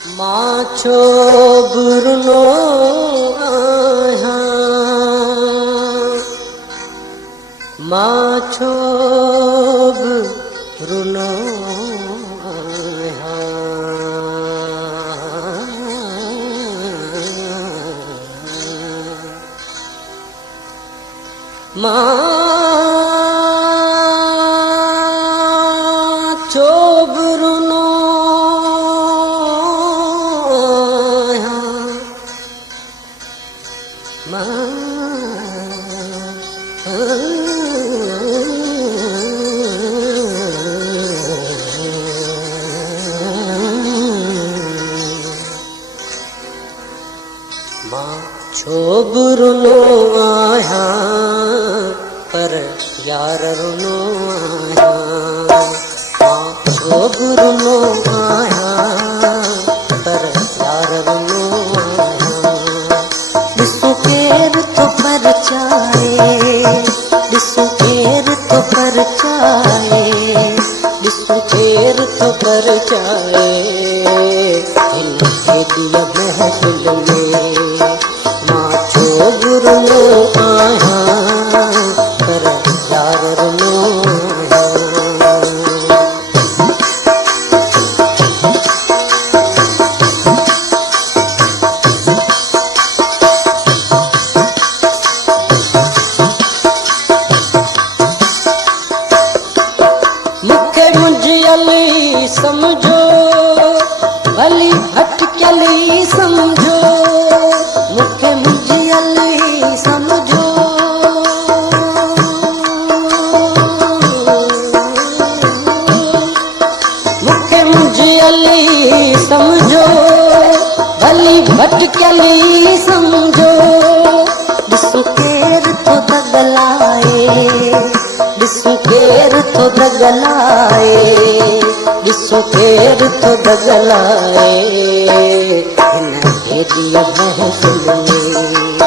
माछो बुरनो आया, माछो बुरनो आया, माछो बुरनो माछो बुरनो आया पर यार रुनो आया, माछो बुरनो आया पर यार रुनो आया, दिसो केर तो पर चाहे, दिसो केर तो पर चाहे, दिसो केर तो पर चाहे, इनके दिया महफिल में माछो बुरनो आया पर यार रुनो समझो भली भटकली समझो, मुखे मुझियली समझो, मुखे मुझियली समझो भली भटकली समझो, दिसो केर तो दगलाए, दिसो केर तो दगलाए, दिसो केर तो दगलाए, इनके दिया महफिल में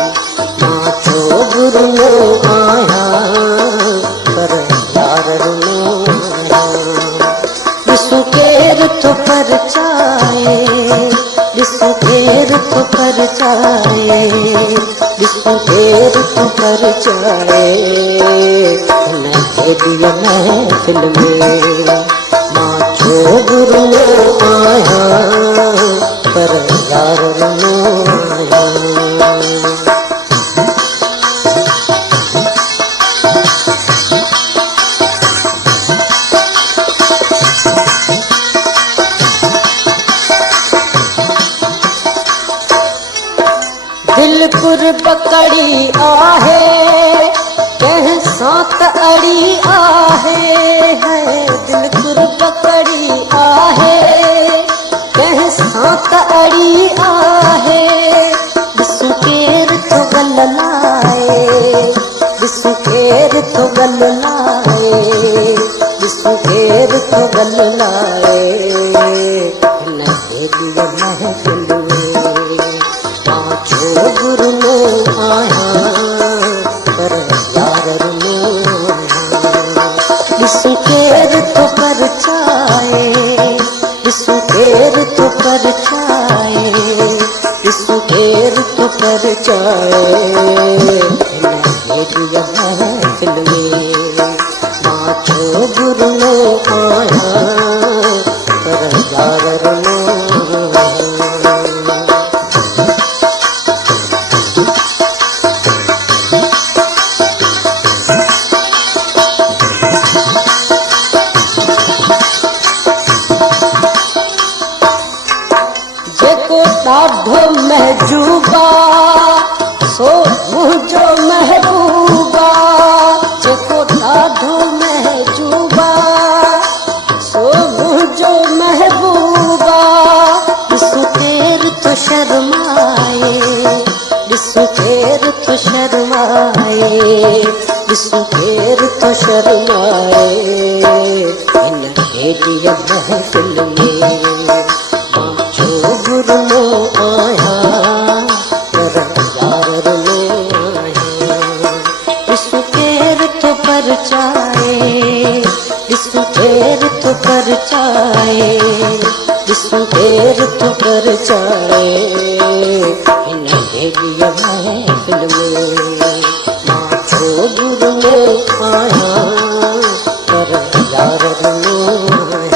माछो बुरनो आया पर यार रुनो आया, दिसो केर तो पर चाहे, दिसो केर तो पर चाहे, दिसो केर तो पर चाहे, इनके दिया महफिल में माछो बुरनो आया पर यार रुनो आया। दिल पुर बकड़ी आहे कह सात अड़ी आहे है, दिल पुर बकड़ी आहे कह सात अड़ी आहे, दिसो केर तो गल लाए, दिसो केर तो गल लाए, दिसो केर तो गल लाए, इनके दिया महफिल में माछो बुरनो आया पर यार रुनो आया, दिसो केर तो पर चाहे, दिसो केर तो पर चाहे, दिसो केर तो पर चाहे, इनके दिया महफिल में माछो बुरनो आया पर यार रुनो आया। ॾाढो महजूबा सो मुंहिंजो महबूबा, जेको ॾाढो महजूबा सो मुंहिंजो महबूबा, ॾिसो केर तो शर्माए, ॾिसो केर तो शर्माए, ॾिसो केर तो शर्माए, इनके दिया महफिल में माछो बुरनो आया पर यार रुनो आया, दिसो केर तो पर चाहे, दिसो केर तो पर चाहे, दिसो केर तो कर चाए इन हेलिया महफिल में मां छो गुरु में आया पर यार में आया।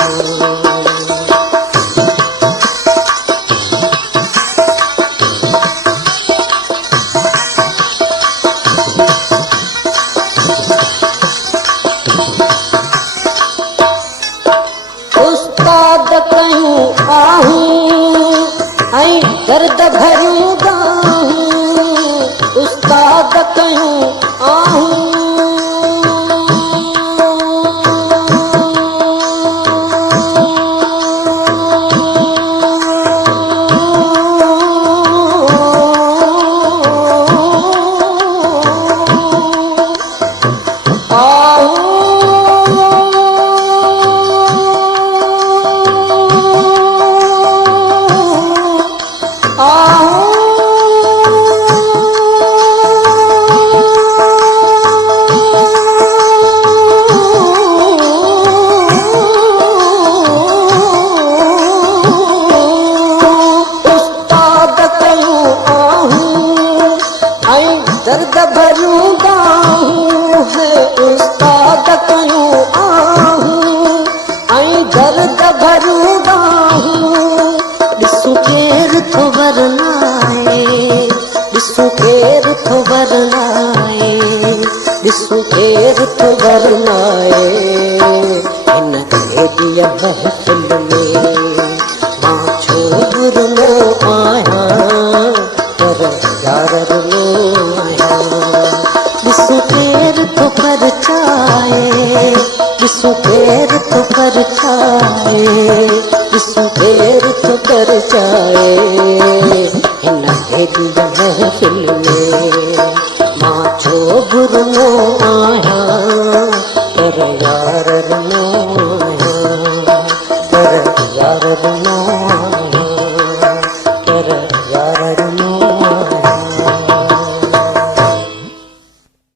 उस्ताद कयूं आहूं ऐं दर्द भरियूं गाहूं उस्ताद कयूं आहूं दर्द भरूं गाहूं है उस्ताद कयूं आहूं ऐं दर्द भरूं गाहूं ॾिसूं केर थो वरनाए ॾिसूं केर थो वरनाए ॾिसूं केर थो वरनाए हिन हेॾीअ महफ़िल में मां छो गुरु में आहियां पर यार में ॾिसूं केर थो परचाए ॾिसूं केर थो परचाए ॾिसूं केर थो परचाए हिन हेॾीअ महफ़िल में मां छो गुरु में आहियां पर यार में आहियां पर यार में